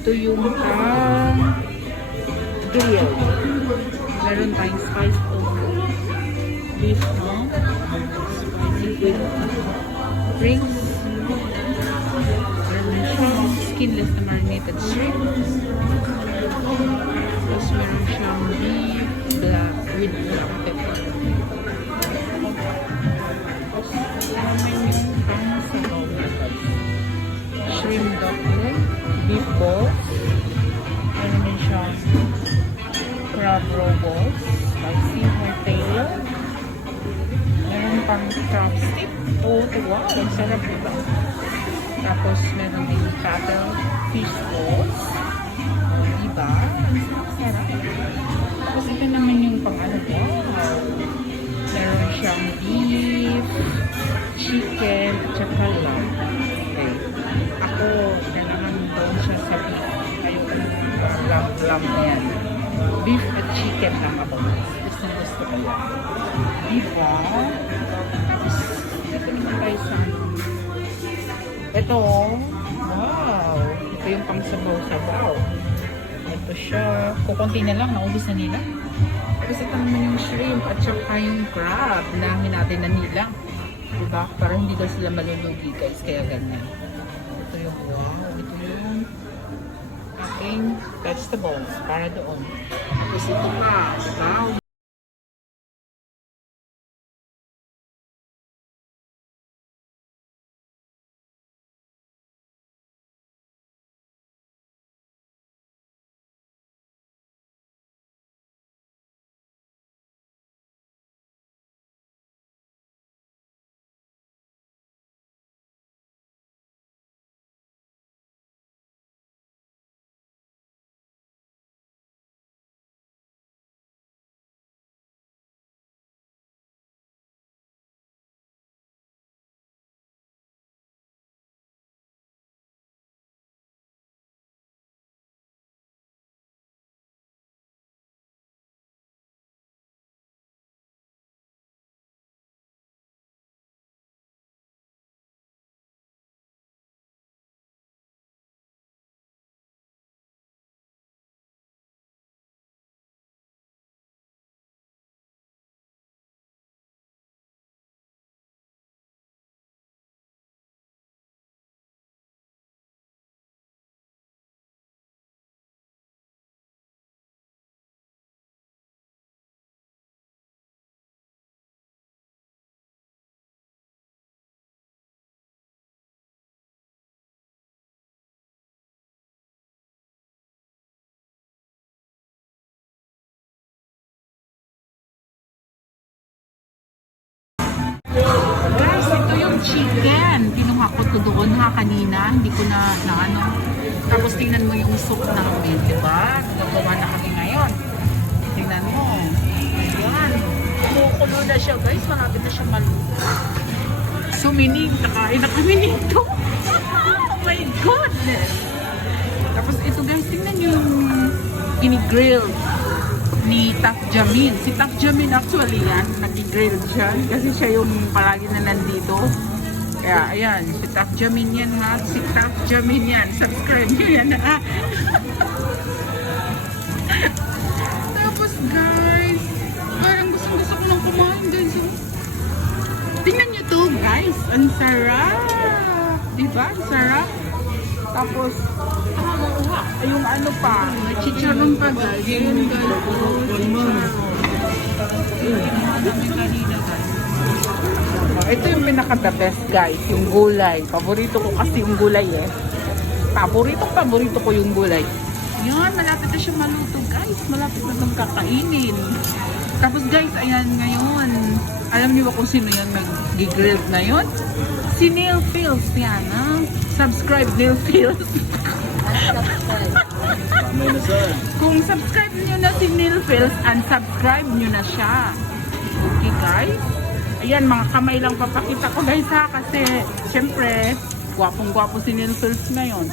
Ito yung grill. Meron tayong spiced beef, no? Spicy with rings. Meron siyang skinless na marinated shrimp. Tapos meron siyang beef with black pepper. Tapos namin yung pang-sabaw. Shrimp dumpling, beef balls. Meron din siyang crab roe balls, spicy mortadella. Meron pang crab stick. Oh, wow, ang sarap diba? Tapos meron din cattle fish balls. Oh, diba? Ang sarap. Tapos ito naman yung pang-ano. Wow! Meron siyang beef, chicken, at saka lamb. Okay. Ako, kailangan daw siya sa beef. Ayoko yung lamb na yan. Beef at chicken lang ako. Gusto ko yan. Diba? Tapos, ito naman tayo sa ito, wow! Ito yung pang sabaw-sabaw. Ito siya. Kukunti na lang, naubos na nila. Tapos ito naman yung shrimp at saka yung crab na natin na nilang. Diba? Para hindi daw sila malulugi guys, kaya ganyan. Ito yung wow. Ito yung aking vegetables para doon. Tapos ito pa. Wow! Guys, ito yung chicken. Kinuha ko to doon ha kanina. Hindi ko na ano. Tapos tingnan mo yung soup namin, di ba? Nagawa na kami ngayon. Tingnan mo. Ayan. Kumukulo na siya guys. Malapit na siya maluto. Suminig. Nakain na kami nito. Oh my goodness. Tapos ito guys, tingnan yung ini-grill ni Taf Jamin. Si Taf Jamin actually yan, nag-grill siya kasi siya yung palagi na nandito. Kaya ayan, si Taf Jamin yan ha. Si Taf Jamin yan. Subscribe nyo yan ha. Tapos guys, parang gusto ko nang kumain guys. Tingnan nyo to guys. Ang sarap. Diba? Ang sarap. Tapos, yung ano pa, chicharon pa guys. Yun guys, ito yung pinaka-the best guys, yung gulay. Paborito ko kasi yung gulay eh. Paborito ko yung gulay. Yan, malapit na siya maluto guys. Malapit na itong kakainin. Tapos guys, ayan ngayon. Alam niyo ba kung sino yan nag-grilled na yun? Si Neil Fields yan ha. Subscribe Neil Fields. Kung subscribe nyo na si Neil Fields, unsubscribe nyo na siya. Okay guys? Ayan, mga kamay lang papakita ko guys ha. Kasi syempre, gwapong-gwapo si Neil Fields ngayon.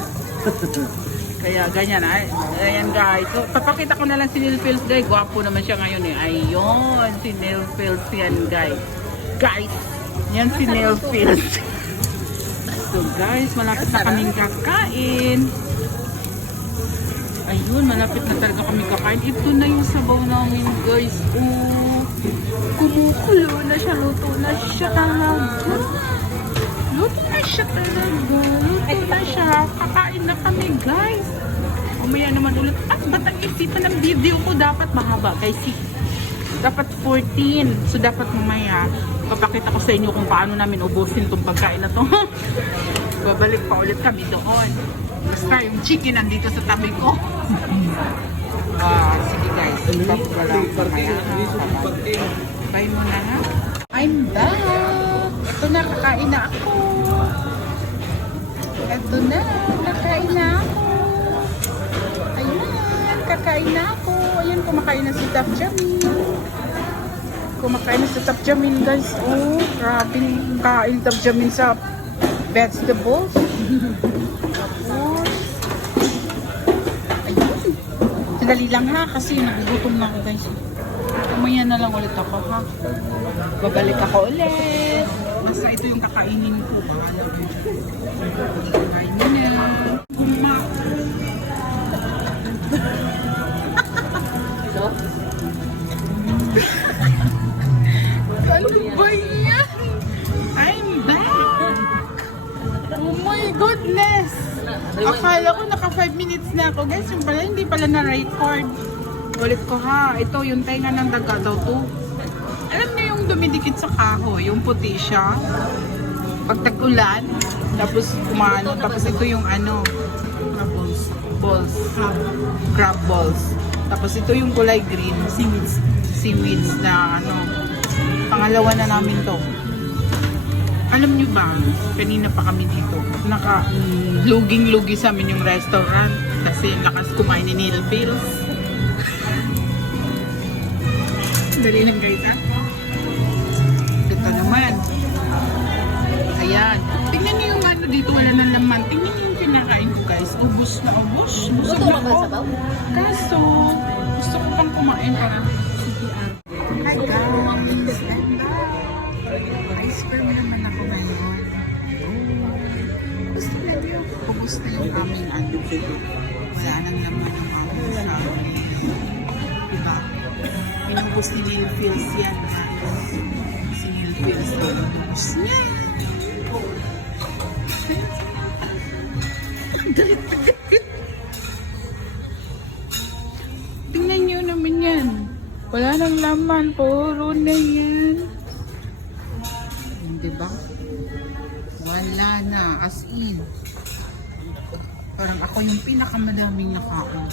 Kaya ganyan ha. Ayan guys. So, papakita ko na lang si Neil Fields guys. Gwapo naman siya ngayon eh. Ayun, si Neil Fields yan guys. Guys, yan si Neil Fields. So guys, malapit na kaming kakain. Ayun, malapit na talaga kami kakain. Ito na yung sabaw namin, guys. Oh, kumukulo na siya. Luto na siya talaga. Luto na siya talaga. Luto na siya. Kakain na kami, guys. Umaya naman ulit. At ba't ang isipan ng video ko dapat mahaba, guys? Dapat 14. So, dapat mamaya, papakita ko sa inyo kung paano namin ubusin itong pagkain na to. Babalik pa ulit kami doon. Basta yung chicken nandito sa tabi ko. Sige guys. Bye muna na. I'm back. Ito na, kakain na ako. Ito na, kakain na ako. Ayan, kakain na ako. Ayan, kumakain na si Top Jamil. Kumakain na si Top Jamil, guys. Oh, grabe yung kain Top Jamil sa vegetables. Tapos, ayun. Sandali lang ha, kasi nagugutom na ako, guys. Umaya na lang ulit ako, ha. Babalik ako ulit. Basta ito yung kakainin ko. Kakain mo na. Ano ba yan? I'm back! Oh my goodness! Akala ko naka 5 minutes na ako. Guys, yung pala hindi pala na-record. Ulit ko ha. Ito yung tenga ng daga daw to. Alam niyo yung dumidikit sa kahoy, yung puti siya. Pag tag-ulan, tapos kumano, tapos ito yung ano, crab balls. Tapos ito yung kulay green, seaweeds na ano, pangalawa na namin to. Alam niyo ba, kanina pa kami dito, luging-lugi sa amin yung restaurant kasi lakas kumain ni Neil Pills. Dali lang guys ha. Ito naman. Ayan. Tingnan niyo yung ano dito, wala nang laman. Tingnan niyo yung kinakain ko guys. Ubus na ubus. Busog na ako. Kaso, gusto ko pang kumain para CPR. Hi guys. Ice cream naman ako ngayon. Gusto na niyo. Ubus na yung aming ano. Wala nang laman yung aming sabi. Diba? Inubos ni Neil Pills yan guys. Si Neil Pills inubos niya. Tingnan nyo naman yan. Wala nang laman. Puro na yan. Diba? Wala na. As in. Parang ako yung pinakamadaming nakaon.